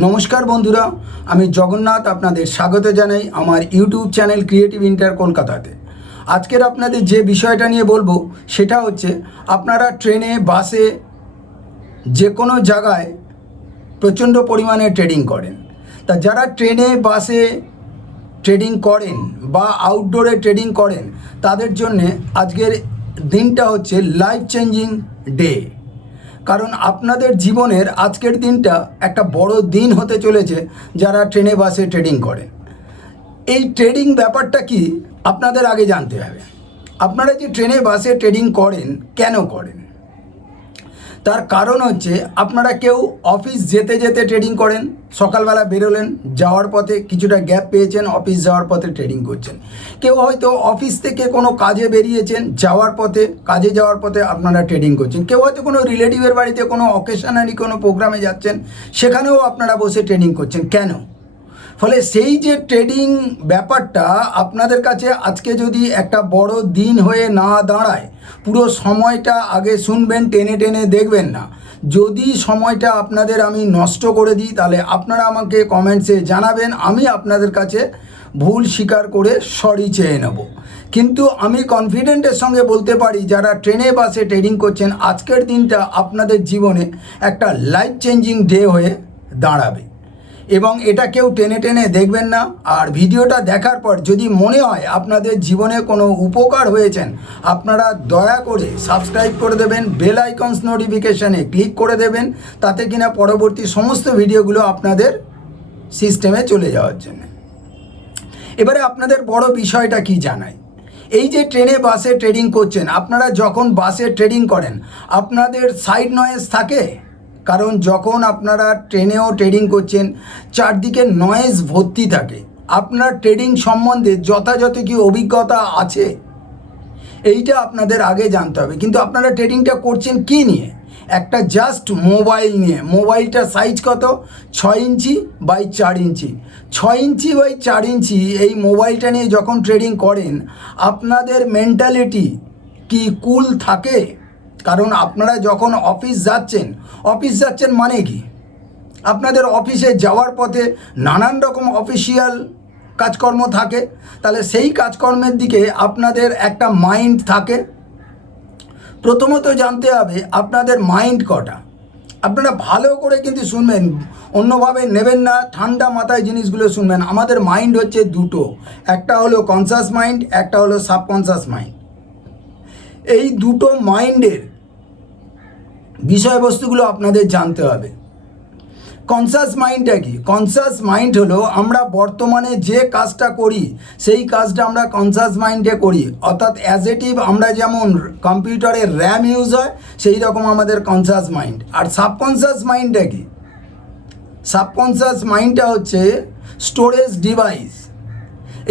নমস্কার বন্ধুরা, আমি জগন্নাথ আপনাদের স্বাগত জানাই আমার ইউটিউব চ্যানেল ক্রিয়েটিভ ইন্টার কলকাতাতে। আজকের আপনাদের যে বিষয়টা নিয়ে বলবো সেটা হচ্ছে, আপনারা ট্রেনে, বাসে, যে কোনো জায়গায় প্রচণ্ড পরিমাণে ট্রেডিং করেন। তা যারা ট্রেনে, বাসে ট্রেডিং করেন বা আউটডোরে ট্রেডিং করেন, তাদের জন্যে আজকের দিনটা হচ্ছে লাইফ চেঞ্জিং ডে। কারণ আপনাদের জীবনের আজকের দিনটা একটা বড় দিন হতে চলেছে যারা ট্রেনে, বাসে ট্রেডিং করেন। এই ট্রেডিং ব্যাপারটা কি আপনাদের আগে জানতে হবে। আপনারা যে ট্রেনে, বাসে ট্রেডিং করেন, কেন করেন? তার কারণ হচ্ছে, আপনারা কেউ অফিস যেতে যেতে ট্রেডিং করেন, সকালবেলা বেরোলেন, যাওয়ার পথে কিছুটা গ্যাপ পেয়েছেন, অফিস যাওয়ার পথে ট্রেডিং করছেন। কেউ হয়তো অফিস থেকে কোনো কাজে বেরিয়েছেন, কাজে যাওয়ার পথে আপনারা ট্রেডিং করছেন। কেউ হয়তো কোনো রিলেটিভের বাড়িতে কোনো অকেশনারি কোনো প্রোগ্রামে যাচ্ছেন, সেখানেও আপনারা বসে ট্রেডিং করছেন। কেন? ফলে সেই যে ট্রেডিং ব্যাপারটা আপনাদের কাছে আজকে যদি একটা বড় দিন হয়ে না দাঁড়ায়, পুরো সময়টা আগে শুনবেন, টেনে টেনে দেখবেন না। যদি সময়টা আপনাদের আমি নষ্ট করে দিই, তাহলে আপনারা আমাকে কমেন্টসে জানাবেন, আমি আপনাদের কাছে ভুল স্বীকার করে সরি চেয়ে নেব। কিন্তু আমি কনফিডেন্টের সঙ্গে বলতে পারি, যারা ট্রেনে, বাসে ট্রেডিং করছেন, আজকের দিনটা আপনাদের জীবনে একটা লাইফ চেঞ্জিং ডে হয়ে দাঁড়াবে। এবং এটা কেউ টেনে টেনে দেখবেন না। আর ভিডিওটা দেখার পর যদি মনে হয় আপনাদের জীবনে কোনো উপকার হয়েছেন, আপনারা দয়া করে সাবস্ক্রাইব করে দেবেন, বেল আইকনস নোটিফিকেশানে ক্লিক করে দেবেন, তাতে কিনা পরবর্তী সমস্ত ভিডিওগুলো আপনাদের সিস্টেমে চলে যাওয়ার জন্য। এবারে আপনাদের বড় বিষয়টা কি জানাই। এই যে ট্রেনে, বাসে ট্রেডিং করছেন, আপনারা যখন বাসে ট্রেডিং করেন, আপনাদের সাইড নয়েজ থাকে। কারণ যখন আপনারা ট্রেনেও ট্রেডিং করছেন, চারদিকে নয়েজ ভর্তি থাকে। আপনার ট্রেডিং সম্বন্ধে যথাযথ কি অভিজ্ঞতা আছে, এইটা আপনাদের আগে জানতে হবে। কিন্তু আপনারা ট্রেডিংটা করছেন কি নিয়ে? একটা জাস্ট মোবাইল নিয়ে। মোবাইলটার সাইজ কত? 6 inch by 4 inch. 6 inch by 4 ইঞ্চি এই মোবাইলটা নিয়ে যখন ট্রেডিং করেন, আপনাদের মেন্টালিটি কি কুল থাকে? কারণ আপনারা যখন অফিস যাচ্ছেন মানে কি? আপনাদের অফিসে যাওয়ার পথে নানান রকম অফিসিয়াল কাজকর্ম থাকে। তাহলে সেই কাজকর্মের দিকে আপনাদের একটা মাইন্ড থাকে। প্রথমত জানতে হবে আপনাদের মাইন্ড কটা। আপনারা ভালো করে কিন্তু শুনবেন, অন্যভাবে নেবেন না, ঠান্ডা মাথায় জিনিসগুলো শুনবেন। আমাদের মাইন্ড হচ্ছে দুটো, একটা হলো কনসাস মাইন্ড, একটা হলো সাবকনসাস মাইন্ড। এই দুটো মাইন্ডের বিষয়বস্তুগুলো আপনাদের জানতে হবে। কনসাস মাইন্ডটা কি? কনসাস মাইন্ড হলো, আমরা বর্তমানে যে কাজটা করি সেই কাজটা আমরা কনসাস মাইন্ডে করি। অর্থাৎ অ্যাজেটিভ আমরা যেমন কম্পিউটারে র্যাম ইউজ হয়, সেই রকম আমাদের কনসাস মাইন্ড। আর সাবকনসাস মাইন্ডটা কি? সাবকনসাস মাইন্ডটা হচ্ছে স্টোরেজ ডিভাইস।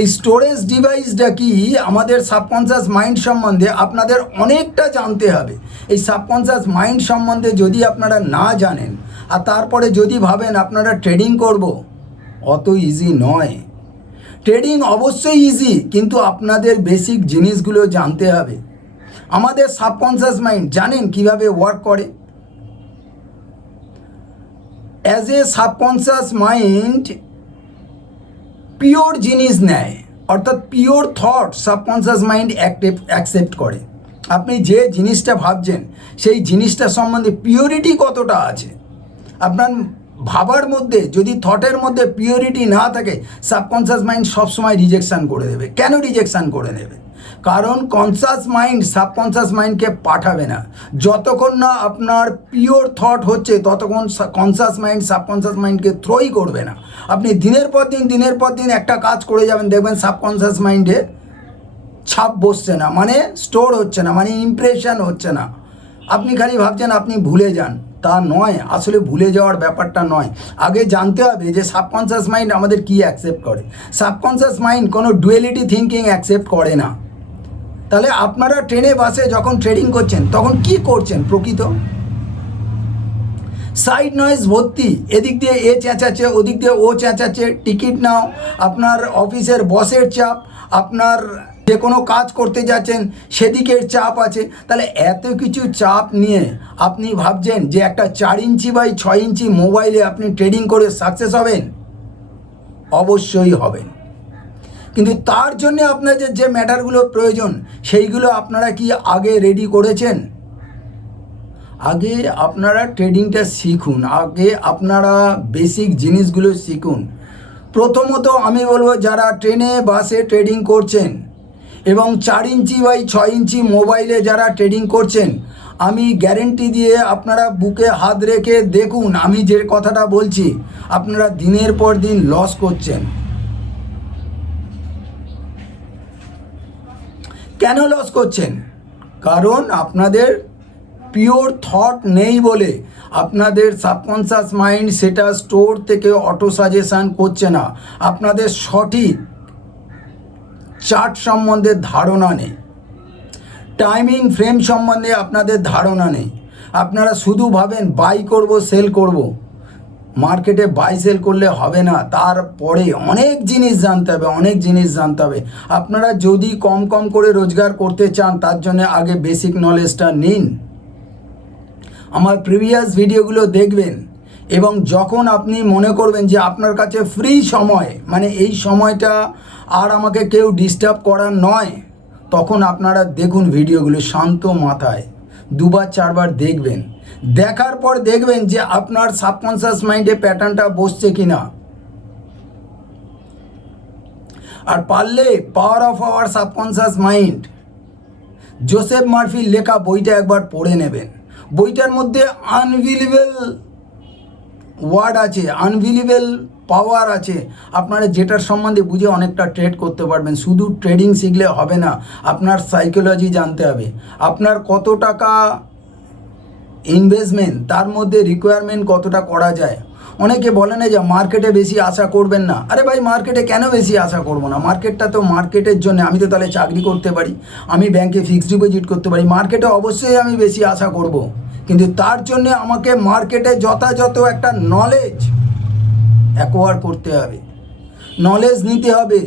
এই স্টোরেজ ডিভাইসটা কি? আমাদের সাবকনসাস মাইন্ড সম্বন্ধে আপনাদের অনেকটা জানতে হবে। এই সাবকনসাস মাইন্ড সম্বন্ধে যদি আপনারা না জানেন, আর তারপরে যদি ভাবেন আপনারা ট্রেডিং করব, অত ইজি নয়। ট্রেডিং অবশ্যই ইজি, কিন্তু আপনাদের বেসিক জিনিসগুলো জানতে হবে। আমাদের সাবকনসাস মাইন্ড জানেন কিভাবে ওয়ার্ক করে? As a subconscious mind pure জিনিস নেয়, অর্থাৎ pure thought subconscious mind accept করে। আপনি যে জিনিসটা ভাবছেন সেই জিনিসটা সম্বন্ধে পিওরিটি কতটা আছে। আপনার ভাবার মধ্যে যদি থটের মধ্যে পিওরিটি না থাকে, সাবকনসাস মাইন্ড সবসময় রিজেকশান করে দেবে। কেন রিজেকশান করে দেবে? কারণ কনসাস মাইন্ড সাবকনসাস মাইন্ডকে পাঠাবে না। যতক্ষণ না আপনার পিওর থট হচ্ছে, ততক্ষণ কনসাস মাইন্ড সাবকনসাস মাইন্ডকে থ্রোই করবে না। আপনি দিনের পর দিন একটা কাজ করে যাবেন, দেখবেন সাবকনসাস মাইন্ডে ছাপ বসছে না, মানে স্টোর হচ্ছে না, মানে ইমপ্রেশন হচ্ছে না। আপনি খালি ভাবছেন আপনি ভুলে যান, তা নয়। আসলে ভুলে যাওয়ার ব্যাপারটা নয়। আগে জানতে হবে যে সাবকনসাস মাইন্ড আমাদের কি অ্যাকসেপ্ট করে। সাবকনসাস মাইন্ড কোনো ডুয়েলিটি থিঙ্কিং অ্যাকসেপ্ট করে না। তাহলে আপনারা ট্রেনে, বাসে যখন ট্রেডিং করছেন, তখন কি করছেন প্রকৃত? সাইড নয়েজ ভর্তি, এদিক দিয়ে এ চেঁচাচ্ছে, ওদিক দিয়ে ও চেঁচাচ্ছে। টিকিট নাও, আপনার অফিসের বসের চাপ, আপনার যে কোনো কাজ করতে যাচ্ছেন সেদিকের চাপ আছে। তাহলে এত কিছু চাপ নিয়ে আপনি ভাবছেন যে একটা 4 ইঞ্চি বাই 6 ইঞ্চি মোবাইলে আপনি ট্রেডিং করে সাকসেস হবেন? অবশ্যই হবেন, কিন্তু তার জন্য আপনাদের যে ম্যাটারগুলো প্রয়োজন সেইগুলো আপনারা কি আগে রেডি করেছেন? আগে আপনারা ট্রেডিংটা শিখুন, আগে আপনারা বেসিক জিনিসগুলো শিখুন। প্রথমত আমি বলবো, যারা ট্রেনে বাসে ট্রেডিং করছেন এবং 4 ইঞ্চি বাই 6 ইঞ্চি মোবাইলে যারা ট্রেডিং করছেন, আমি গ্যারেন্টি দিয়ে আপনারা বুকে হাত রেখে দেখুন, আমি যে কথাটা বলছি আপনারা দিনের পর দিন লস করছেন। কেন লস করছেন? কারণ আপনাদের পিওর থট নেই বলে। আপনাদের সাবকনশাস মাইন্ড সেটা স্টোর থেকে অটো সাজেশান করছে না। আপনাদের সঠিক চার্ট সম্বন্ধে ধারণা নেই, টাইমিং ফ্রেম সম্বন্ধে আপনাদের ধারণা নেই। আপনারা শুধু ভাবেন বাই করব, সেল করব। মার্কেটে বাই সেল করলে হবে না, তারপরে অনেক জিনিস জানতে হবে, অনেক জিনিস জানতে হবে। আপনারা যদি কম কম করে রোজগার করতে চান, তার জন্য আগে বেসিক নলেজটা নিন। আমার প্রিভিয়াস ভিডিওগুলো দেখবেন এবং যখন আপনি মনে করবেন যে আপনার কাছে ফ্রি সময়, মানে এই সময়টা আর আমাকে কেউ ডিস্টার্ব করার নয়, তখন আপনারা দেখুন ভিডিওগুলো শান্ত মাথায় 2বার 4বার দেখবেন। দেখার পর দেখবেন যে আপনার সাবকনশাস মাইন্ডে প্যাটার্নটা বসছে কিনা। আর পারলে power of our subconscious mind, Joseph মার্ফির লেখা বইটা একবার পড়ে নেবেন। বইটার মধ্যে আনবিলিভেবল ওয়ার্ড আছে, আনবিলিভেবল পাওয়ার আছে। আপনারা যেটার সম্বন্ধে বুঝে অনেকটা ট্রেড করতে পারবেন। শুধু ট্রেডিং শিখলে হবে না, আপনার সাইকোলজি জানতে হবে। আপনার কত টাকা ইনভেস্টমেন্ট, তার মধ্যে রিকোয়ারমেন্ট কতটা করা যায়। অনেকে বলে না যে মার্কেটে বেশি আশা করবেন না। আরে ভাই, মার্কেটে কেন বেশি আশা করব না? মার্কেটটা তো মার্কেটের জন্য। আমি তো তাহলে চাকরি করতে পারি, আমি ব্যাংকে ফিক্সড ডিপোজিট করতে পারি। মার্কেটে অবশ্যই আমি বেশি আশা করব, কিন্তু তার জন্য আমাকে মার্কেটে যথাযথ একটা নলেজ অ্যাকোয়ার করতে হবে, নলেজ নিতে হবে।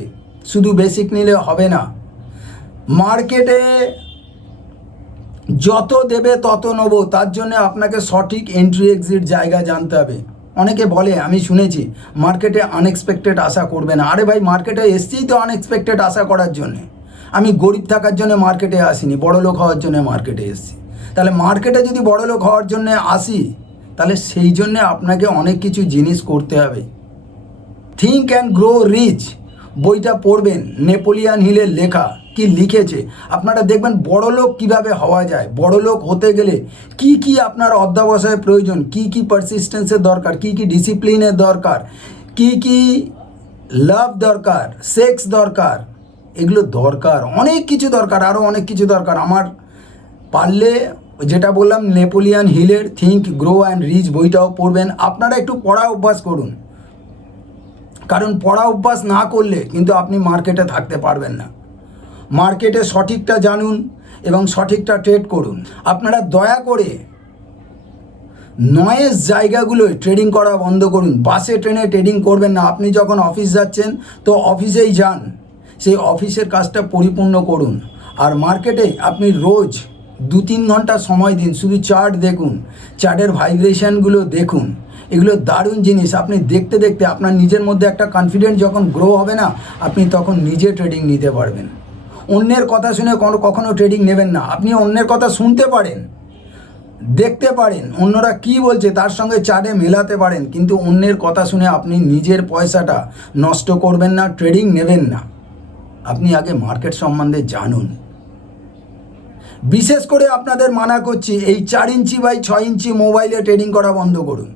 শুধু বেসিক নিলে হবে না। মার্কেটে যত দেবে তত নেবো, তার জন্য আপনাকে সঠিক এন্ট্রি এক্সিট জায়গা জানতে হবে। অনেকে বলে, আমি শুনেছি, মার্কেটে আনএক্সপেক্টেড আশা করবে না। আরে ভাই, মার্কেটে এসেই তো আনএক্সপেক্টেড আশা করার জন্যে। আমি গরিব থাকার জন্য মার্কেটে আসিনি, বড়লোক হওয়ার জন্য মার্কেটে এসেছি। তাহলে মার্কেটে যদি বড়লোক হওয়ার জন্য আসি, তাহলে সেই জন্যে আপনাকে অনেক কিছু জিনিস করতে হবে। থিঙ্ক অ্যান্ড গ্রো রিচ বইটা পড়বেন, নেপোলিয়ান হিলের লেখা। কি লিখেছে আপনারা দেখবেন, বড়লোক কিভাবে হওয়া যায়। বড়লোক হতে গেলে কি কি আপনার অধ্যাবসায় প্রয়োজন, কি কি পারসিস্টেন্সের দরকার, কি কি ডিসিপ্লিনের দরকার, কি কি লাভ দরকার, সেক্স দরকার, এগুলো দরকার, অনেক কিছু দরকার, আরও অনেক কিছু দরকার। আমার পারলে যেটা বললাম, নেপোলিয়ান হিলের থিঙ্ক গ্রো অ্যান্ড রিচ বইটাও পড়বেন। আপনারা একটু পড়া অভ্যাস করুন, কারণ পড়া অভ্যাস না করলে কিন্তু আপনি মার্কেটে থাকতে পারবেন না। মার্কেটে সঠিকটা জানুন এবং সঠিকটা ট্রেড করুন। আপনারা দয়া করে নয়েজ জায়গাগুলোয় ট্রেডিং করা বন্ধ করুন। বাসে ট্রেনে ট্রেডিং করবেন না। আপনি যখন অফিস যাচ্ছেন তো অফিসেই যান, সেই অফিসের কাজটা পরিপূর্ণ করুন। আর মার্কেটে আপনি রোজ 2-3 ঘন্টা সময় দিন, শুধু চার্ট দেখুন, চার্টের ভাইব্রেশনগুলো দেখুন। এগুলো দারুণ জিনিস। আপনি দেখতে দেখতে আপনার নিজের মধ্যে একটা কনফিডেন্স যখন গ্রো হবে না, আপনি তখন নিজে ট্রেডিং নিতে পারবেন। অন্যের কথা শুনে কখনো ট্রেডিং নেবেন না। আপনি অন্যের কথা শুনতে পারেন, দেখতে পারেন, অন্যরা কি বলছে তার সঙ্গে চার্টে মেলাতে পারেন, কিন্তু অন্যের কথা শুনে আপনি নিজের পয়সাটা নষ্ট করবেন না, ট্রেডিং নেবেন না। আপনি আগে মার্কেট সম্বন্ধে জানুন। বিশেষ করে আপনাদের মানা করছি, এই 4 ইঞ্চি বাই 6 ইঞ্চি মোবাইলে ট্রেডিং করা বন্ধ করুন।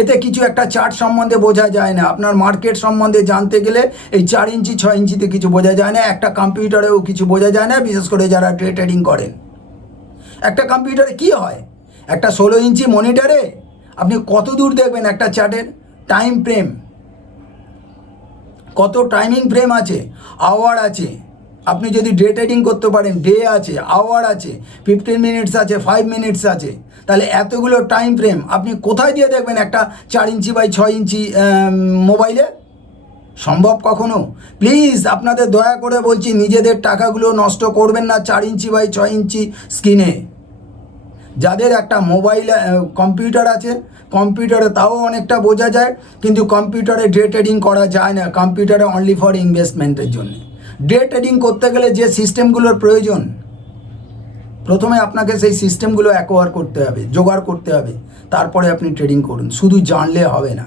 এতে কিছু একটা চার্ট সম্বন্ধে বোঝা যায় না। আপনার মার্কেট সম্বন্ধে জানতে গেলে এই 4 ইঞ্চি 6 ইঞ্চিতে কিছু বোঝা যায় না, একটা কম্পিউটারেও কিছু বোঝা যায় না। বিশেষ করে যারা ট্রেডিং করেন, একটা কম্পিউটারে কি হয়, একটা 16 ইঞ্চি মনিটরে আপনি কত দূর দেখবেন একটা চার্টের টাইম ফ্রেম, কত টাইমিং ফ্রেম আছে, আওয়ার আছে। আপনি যদি ডে ট্রেডিং করতে পারেন, ডে আছে, আওয়ার আছে, 15 মিনিটস আছে, 5 মিনিটস আছে, তাহলে এতগুলো টাইম ফ্রেম আপনি কোথায় দিয়ে দেখবেন একটা 4 ইঞ্চি বাই 6 ইঞ্চি মোবাইলে? সম্ভব কখনো? প্লিজ আপনাদের দয়া করে বলছি, নিজেদের টাকাগুলো নষ্ট করবেন না 4 ইঞ্চি বাই 6 ইঞ্চি স্ক্রিনে। যাদের একটা মোবাইল কম্পিউটার আছে, কম্পিউটারে তাও অনেকটা বোঝা যায়, কিন্তু কম্পিউটারে ডে ট্রেডিং করা যায় না। কম্পিউটারে অনলি ফর ইনভেস্টমেন্টের জন্য। ডে ট্রেডিং করতে গেলে যে সিস্টেমগুলোর প্রয়োজন, প্রথমে আপনাকে সেই সিস্টেমগুলো অ্যাকোয়ার করতে হবে, জোগাড় করতে হবে, তারপরে আপনি ট্রেডিং করুন। শুধু জানলে হবে না।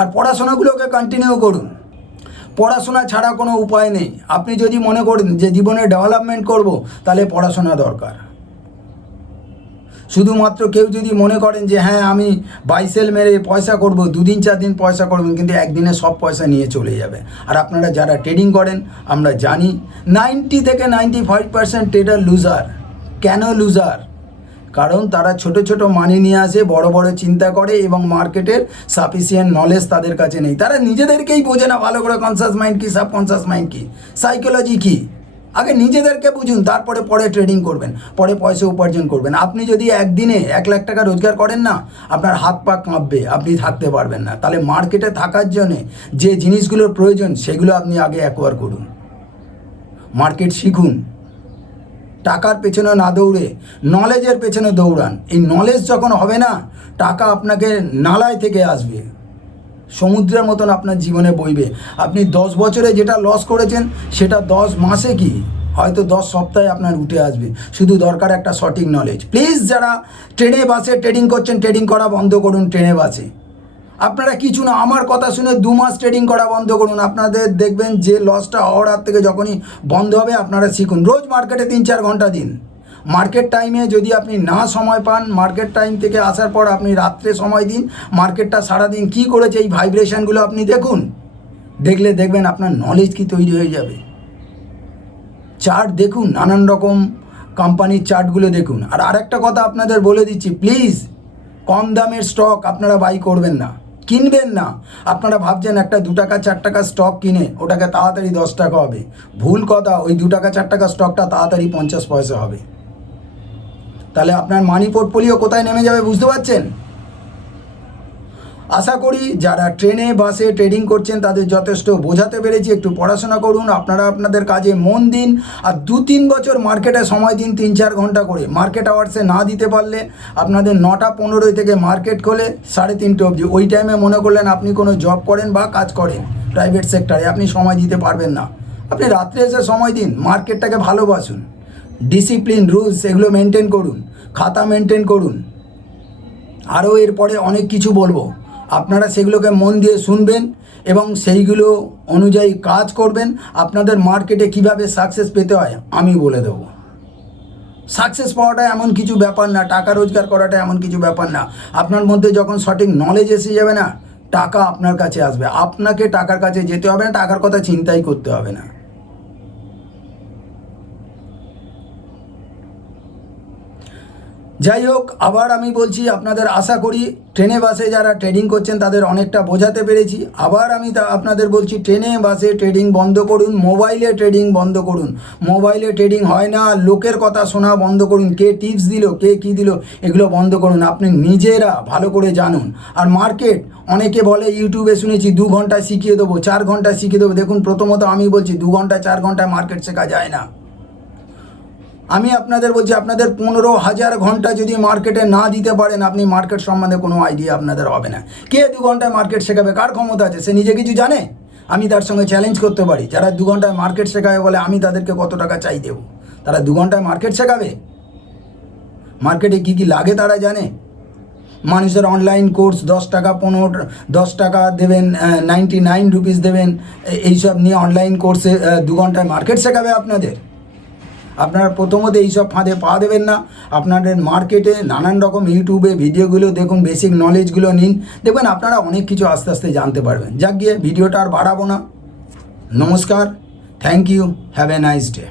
আর পড়াশোনাগুলোকে কন্টিনিউ করুন। পড়াশোনা ছাড়া কোনো উপায় নেই। আপনি যদি মনে করেন যে জীবনে ডেভেলপমেন্ট করব, তাহলে পড়াশোনা দরকার। শুধুমাত্র কেউ যদি মনে করেন যে হ্যাঁ আমি বাইসেল মেরে পয়সা করব, 2 দিন 4 দিন পয়সা করবেন, কিন্তু একদিনে সব পয়সা নিয়ে চলে যাবে। আর আপনারা যারা ট্রেডিং করেন, আমরা জানি 90 থেকে 95% ট্রেডার লুজার। কেন লুজার? কারণ তারা ছোট ছোট মানি নিয়ে আসে, বড় বড় চিন্তা করে, এবং মার্কেটের সাফিসিয়েন্ট নলেজ তাদের কাছে নেই। তারা নিজেদেরকেই বোঝে না ভালো করে, কনসাস মাইন্ড কী, সাবকনসাস মাইন্ড কী, সাইকোলজি কী। আগে নিজেদেরকে বুঝুন, তারপরে পরে ট্রেডিং করবেন, পরে পয়সা উপার্জন করবেন। আপনি যদি একদিনে 1 লাখ টাকা রোজগার করেন না, আপনার হাত পা কাঁপবে, আপনি থাকতে পারবেন না। তাহলে মার্কেটে থাকার জন্যে যে জিনিসগুলোর প্রয়োজন, সেগুলো আপনি আগে অ্যাকোয়ার করুন। মার্কেট শিখুন, টাকার পেছনে না দৌড়ে নলেজের পেছনে দৌড়ান। এই নলেজ যখন হবে না, টাকা আপনাকে নালায় থেকে আসবে, সমুদ্রের মতন আপনার জীবনে বইবে। আপনি 10 বছরে যেটা লস করেছেন, সেটা 10 মাসে কি হয়তো 10 সপ্তাহে আপনার উঠে আসবে। শুধু দরকার একটা সঠিক নলেজ। প্লিজ যারা ট্রেনে বাসে ট্রেডিং করছেন, ট্রেডিং করা বন্ধ করুন। ট্রেনে বাসে আপনারা কিছু না, আমার কথা শুনে 2 মাস ট্রেডিং করা বন্ধ করুন। আপনাদের দেখবেন যে লসটা হওয়ার হাত থেকে যখনই বন্ধ হবে, আপনারা শিখুন। রোজ মার্কেটে 3-4 ঘন্টা দিন। মার্কেট টাইমে যদি আপনি না সময় পান, মার্কেট টাইম থেকে আসার পর আপনি রাত্রে সময় দিন। মার্কেটটা সারাদিন কী করেছে, এই ভাইব্রেশনগুলো আপনি দেখুন। দেখলে দেখবেন আপনার নলেজ কি তৈরি হয়ে যাবে। চার্ট দেখুন, নানান রকম কোম্পানির চার্টগুলো দেখুন। আর আরেকটা কথা আপনাদের বলে দিচ্ছি, প্লিজ কম দামের স্টক আপনারা বাই করবেন না, কিনবেন না। আপনারা ভাবছেন একটা 2 টাকা 4 টাকা স্টক কিনে ওটাকে তাড়াতাড়ি 10 টাকা হবে। ভুল কথা। ওই 2 টাকা 4 টাকা স্টকটা তাড়াতাড়ি 50 পয়সা হবে। তাহলে আপনার মানি পোর্টফোলিও কোথায় নেমে যাবে, বুঝতে পারছেন? আশা করি যারা ট্রেনে বাসে ট্রেডিং করছেন তাদের যথেষ্ট বোঝাতে পেরেছি। একটু পড়াশোনা করুন, আপনারা আপনাদের কাজে মন দিন, আর 2-3 বছর মার্কেটে সময় দিন, 3-4 ঘন্টা করে। মার্কেট আওয়ার্সে না দিতে পারলে আপনাদের 9টা 15 থেকে মার্কেট খোলে 3:30 অবধি। ওই টাইমে মনে করলেন আপনি কোনো জব করেন বা কাজ করেন প্রাইভেট সেক্টরে, আপনি সময় দিতে পারবেন না। আপনি রাত্রে এসে সময় দিন, মার্কেটটাকে ভালোবাসুন। ডিসিপ্লিন, রুলস এগুলো মেনটেন করুন, খাতা মেনটেন করুন। আরও এরপরে অনেক কিছু বলবো, আপনারা সেগুলোকে মন দিয়ে শুনবেন এবং সেইগুলো অনুযায়ী কাজ করবেন। আপনাদের মার্কেটে কিভাবে সাকসেস পেতে হয় আমি বলে দেবো। সাকসেস পাওয়াটা এমন কিছু ব্যাপার না, টাকা রোজগার করাটা এমন কিছু ব্যাপার না। আপনার মধ্যে যখন সঠিক নলেজ এসে যাবে না, টাকা আপনার কাছে আসবে। আপনাকে টাকার কাছে যেতে হবে না, টাকার কথা চিন্তাই করতে হবে না। যাই হোক, আবার আমি বলছি, আপনাদের আশা করি ট্রেনে বাসে যারা ট্রেডিং করছেন তাদের অনেকটা বোঝাতে পেরেছি। আবার আমি আপনাদের বলছি, ট্রেনে বাসে ট্রেডিং বন্ধ করুন, মোবাইলে ট্রেডিং বন্ধ করুন। মোবাইলে ট্রেডিং হয় না, লোকের কথা শোনা বন্ধ করুন। কে টিপস দিল, কে কী দিল, এগুলো বন্ধ করুন। আপনি নিজেরা ভালো করে জানুন। আর মার্কেট অনেকে বলে, ইউটিউবে শুনেছি 2 ঘন্টায় শিখিয়ে দেবো, 4 ঘন্টায় শিখিয়ে দেবো। দেখুন, প্রথমত আমি বলছি 2 ঘন্টা 4 ঘন্টায় মার্কেট শেখা যায় না। আমি আপনাদের বলছি, আপনাদের 15,000 ঘন্টা যদি মার্কেটে না দিতে পারেন, আপনি মার্কেট সম্বন্ধে কোনো আইডিয়া আপনাদের হবে না। কে 2 ঘন্টায় মার্কেট শেখাবে? কার ক্ষমতা আছে? সে নিজে কিছু জানে? আমি তার সঙ্গে চ্যালেঞ্জ করতে পারি। যারা 2 ঘন্টায় মার্কেট শেখাবে বলে, আমি তাদেরকে কত টাকা চাই দেবো? তারা 2 ঘন্টায় মার্কেট শেখাবে? মার্কেটে কী কী লাগে তারা জানে? মানুষের অনলাইন কোর্স 10 টাকা 10 টাকা দেবেন, 99 রুপিস দেবেন, এইসব নিয়ে অনলাইন কোর্সে 2 ঘন্টায় মার্কেট শেখাবে আপনাদের? আপনারা প্রথমত এইসব ফাঁদে পা দেবেন না। আপনাদের মার্কেটে নানান রকম ইউটিউবে ভিডিওগুলো দেখুন, বেসিক নলেজগুলো নিন, দেখবেন আপনারা অনেক কিছু আস্তে আস্তে জানতে পারবেন। যাক গিয়ে ভিডিওটা আর বাড়াবো না। নমস্কার, thank you, have a nice day.